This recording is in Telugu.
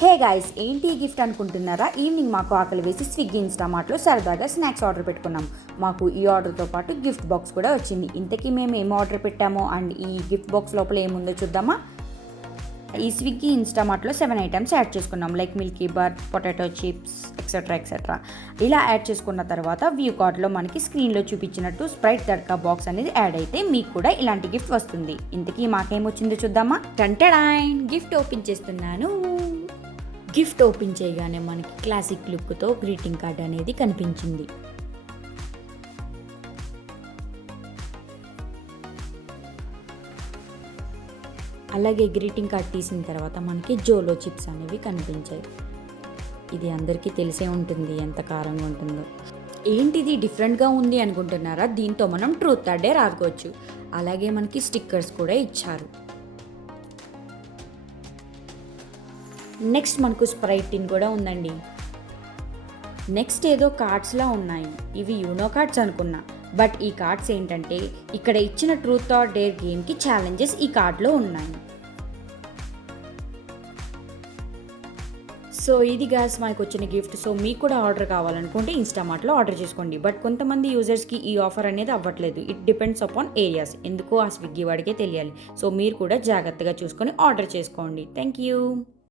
హే గాయ్స్, ఏంటి గిఫ్ట్ అనుకుంటున్నారా? ఈవినింగ్ మాకు ఆకలి వేసి స్విగ్గీ ఇన్స్టామార్ట్లో సరదాగా స్నాక్స్ ఆర్డర్ పెట్టుకున్నాం. మాకు ఈ ఆర్డర్తో పాటు గిఫ్ట్ బాక్స్ కూడా వచ్చింది. ఇంతకీ మేము ఏం ఆర్డర్ పెట్టామో అండ్ ఈ గిఫ్ట్ బాక్స్ లోపల ఏముందో చూద్దామా? ఈ స్విగ్గీ ఇన్స్టామార్ట్లో 7 ఐటమ్స్ యాడ్ చేసుకున్నాం. Like Milky bar, potato chips, etcetera. ఇలా యాడ్ చేసుకున్న తర్వాత వ్యూ కార్డ్లో మనకి స్క్రీన్లో చూపించినట్టు స్ప్రైట్ తడ్కా బాక్స్ అనేది యాడ్ అయితే మీకు కూడా ఇలాంటి గిఫ్ట్ వస్తుంది. ఇంతకీ మాకేమొచ్చిందో చూద్దామా? టంటడైన్, గిఫ్ట్ ఓపెన్ చేస్తున్నాను. గిఫ్ట్ ఓపెన్ చేయగానే మనకి క్లాసిక్ లుక్తో గ్రీటింగ్ కార్డ్ అనేది కనిపించింది. అలాగే గ్రీటింగ్ కార్డ్ తీసిన తర్వాత మనకి జోలో చిప్స్ అనేవి కనిపించాయి. ఇది అందరికీ తెలిసే ఉంటుంది ఎంత కారంగా ఉంటుందో. ఏంటిది డిఫరెంట్గా ఉంది అనుకుంటున్నారా? దీంతో మనం ట్రూత్ ఆర్ డేర్ రాసుకోవచ్చు. అలాగే మనకి స్టిక్కర్స్ కూడా ఇచ్చారు. నెక్స్ట్ మనకు స్ప్రైట్ టిన్ కూడా ఉందండి. నెక్స్ట్ ఏదో కార్డ్స్లా ఉన్నాయి. ఇవి యూనో కార్డ్స్ అనుకున్నా, బట్ ఈ కార్డ్స్ ఏంటంటే ఇక్కడ ఇచ్చిన ట్రూత్ ఆర్ డేర్ గేమ్కి ఛాలెంజెస్ ఈ కార్డ్లో ఉన్నాయి. సో ఇది గాస్ మనకు వచ్చిన గిఫ్ట్. సో మీకు కూడా ఆర్డర్ కావాలనుకుంటే ఇన్స్టామార్ట్లో ఆర్డర్ చేసుకోండి. బట్ కొంతమంది యూజర్స్కి ఈ ఆఫర్ అనేది అవ్వట్లేదు. It depends upon areas. ఎందుకో ఆ స్విగ్గీ వాడికే తెలియాలి. సో మీరు కూడా జాగ్రత్తగా చూసుకొని ఆర్డర్ చేసుకోండి. Thank you.